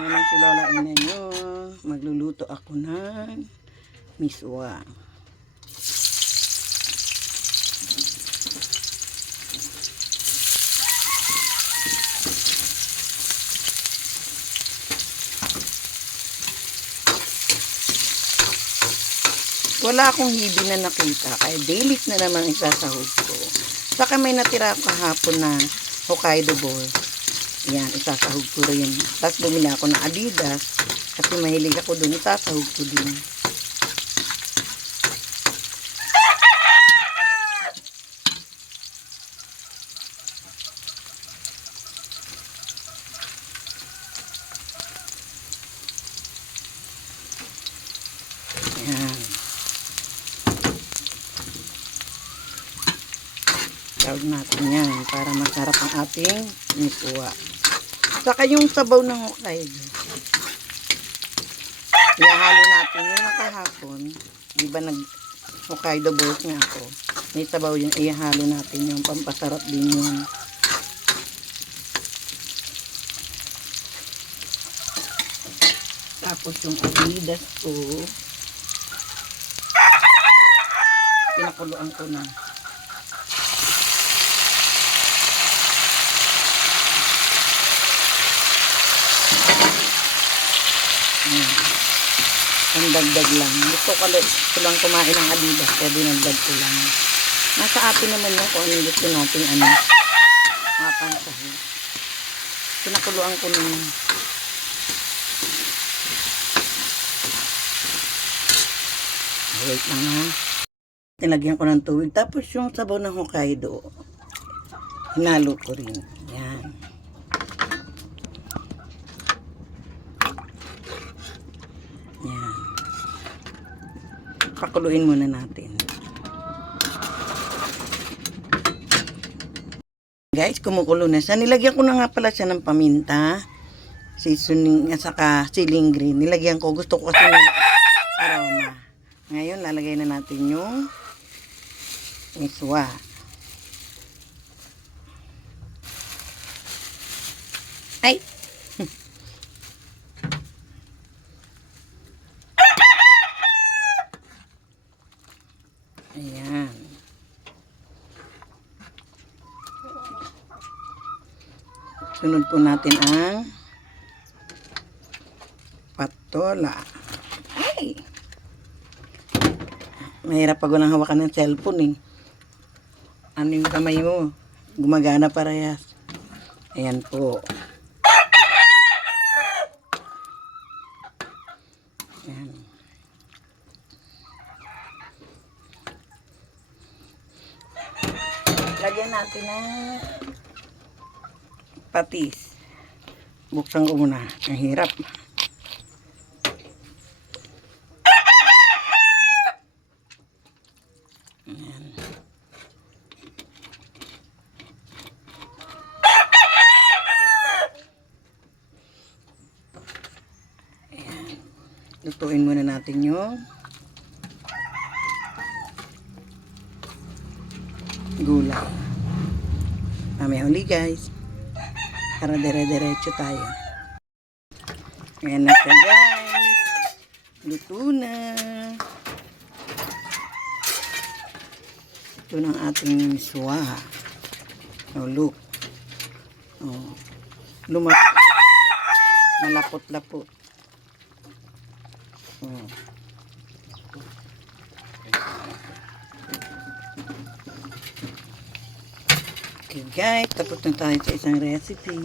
naman si Lola Ina nyo. Magluluto ako ng miswa. Wala akong hibi na nakita, kaya dailies na naman isasahog ko. Saka may natira kahapon na Hokkaido ball. Yan, isasahog ko rin. Tapos bumili ako ng Adidas, kasi mahilig ako dun, isasahog ko din. Yan. Tawag natin yan para masarap ang ating miswa. Saka yung sabaw ng Hokkaido. Ihahalo natin yung nakahapon. Diba nag Hokkaido balls nga ako. May sabaw yun. Ihahalo natin yung pampasarap din yun. Tapos yung Adidas ko. Pinakuluan ko na. Ang dagdag lang. Gusto ko lang kumain ng Adidas, kaya dinagdag ko lang. Nasa atin naman yun kung ano yung gusto natin mapansahin. Pinakuluan ko naman. Wait lang ha. Nilagyan ko ng tubig. Tapos yung sabaw ng Hokkaido, hinalo ko rin. Yan. Yan. Pakuluin muna natin. Guys, kumukulo na siya. Nilagyan ko na nga pala siya ng paminta, seasoning, at saka siling green. Nilagyan ko. Gusto ko kasi ng aroma. Ngayon, lalagay na natin yung miswa. Ay! Ayan. Sunod po natin ang patola. Ay! Mahirap pag walang hawakan ng cellphone eh. Ano yung kamay mo? Gumagana parehas. Ayan po. Ayan. Lagyan natin ng patis. Buksan ko muna. Ang hirap. Ayan. Ayan. Lutuin muna natin yung gulay. Mamaya uli guys. Para dire-diretso tayo. Ayan na siya guys. Luto na. Ito ng ating miswa. Oh, look. Oh. Malapot-lapot. Oh. Okay guys, tapos na tayo sa isang recipe.